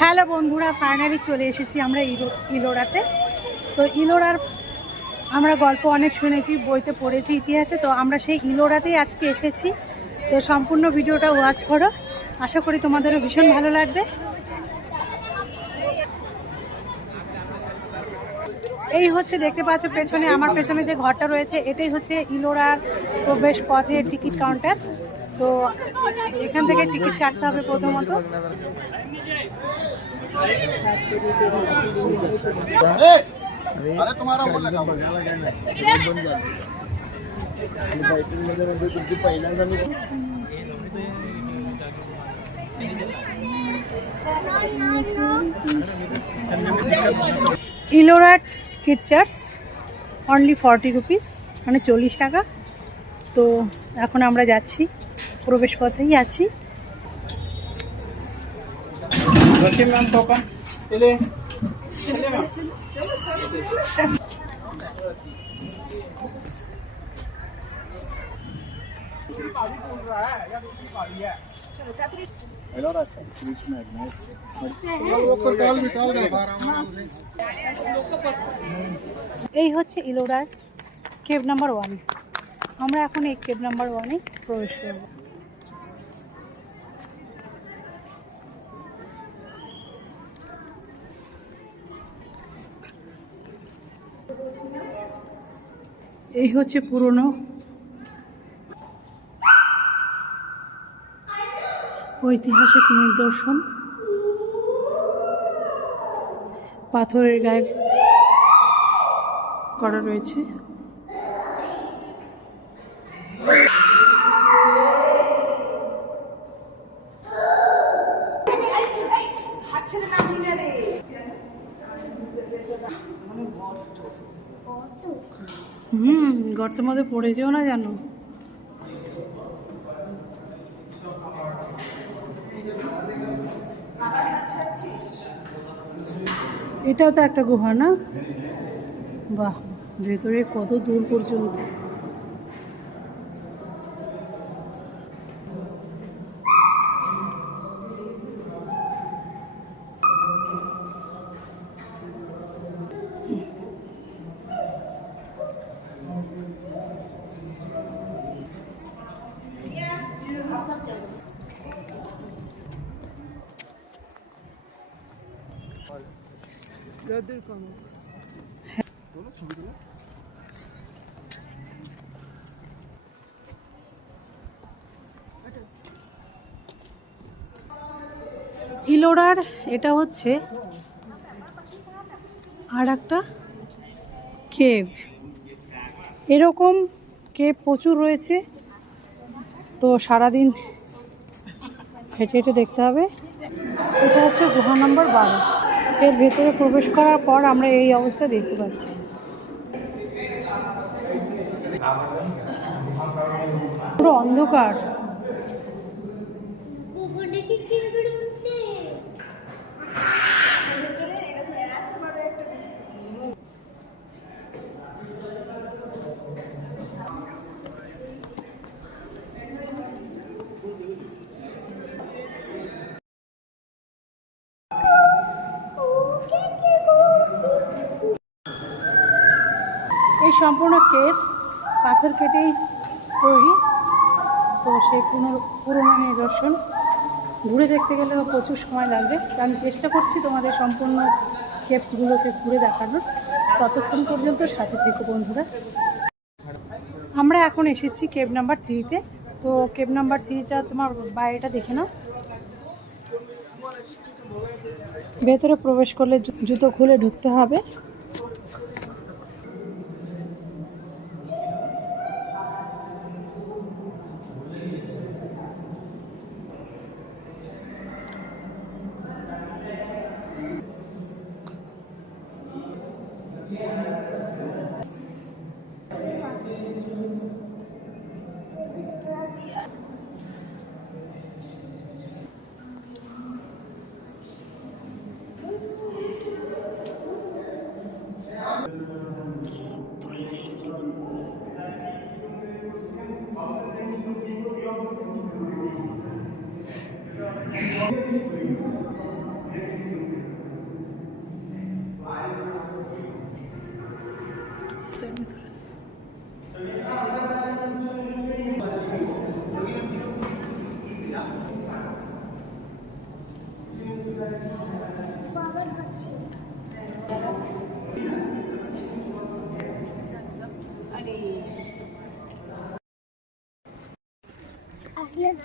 Hello বন্ধুরা, finally চলে এসেছি আমরা ইলোরাতে। তো ইলোরার আমরা গল্প অনেক শুনেছি, বইতে পড়েছি ইতিহাসে। তো আমরা সেই ইলোরাতেই আজকে এসেছি। তো সম্পূর্ণ ভিডিওটা ওয়াচ করো, আশা করি তোমাদেরও ভীষণ ভালো লাগবে। এই হচ্ছে দেখতে পাচ্ছ পেছনে, আমার পেছনে যে ঘরটা রয়েছে এটাই হচ্ছে ইলোরার প্রবেশ পথের টিকিট কাউন্টার। তো এখান থেকে টিকিট কাটতে হবে প্রথমত। ইলোরার টিকিট চার্জ অনলি 40 রুপিস, মানে 40 টাকা। তো এখন আমরা যাচ্ছি, প্রবেশ পথেই আছি। এই হচ্ছে ইলোরার কেভ নাম্বার 1। আমরা এখন এই কেভ নাম্বার 1-এ প্রবেশ করব। এই হচ্ছে পুরনো ঐতিহাসিক নিদর্শন, পাথরের গায়ে করা রয়েছে। গর্তের মধ্যে পড়ে যেও না জানো। এটাও তো একটা গুহা না? বাহ, ভেতরে কত দূর পর্যন্ত। ইলোরার এটা হচ্ছে আর একটা কেভ। এরকম কেভ প্রচুর রয়েছে। তো সারাদিন হেঁটে হেঁটে দেখতে হবে। এটা হচ্ছে গুহা নম্বর 12। এর ভেতরে প্রবেশ করার পর আমরা এই অবস্থা দেখতে পাচ্ছি। পুরো অন্ধকার। এই সম্পূর্ণ কেভস পাথর কেটেই তৈরি। তো সেই পুরোনো নিদর্শন ঘুরে দেখতে গেলে প্রচুর সময় লাগবে। তো আমি চেষ্টা করছি তোমাদের সম্পূর্ণ কেভসগুলোকে ঘুরে দেখানোর। ততক্ষণ পর্যন্ত সাথে থেকে বন্ধুরা। আমরা এখন এসেছি কেভ নাম্বার 3-তে। তো কেভ নাম্বার 3টা তোমার বাইরেটা দেখে নাও। ভেতরে প্রবেশ করলে জুতো খুলে ঢুকতে হবে। असले ना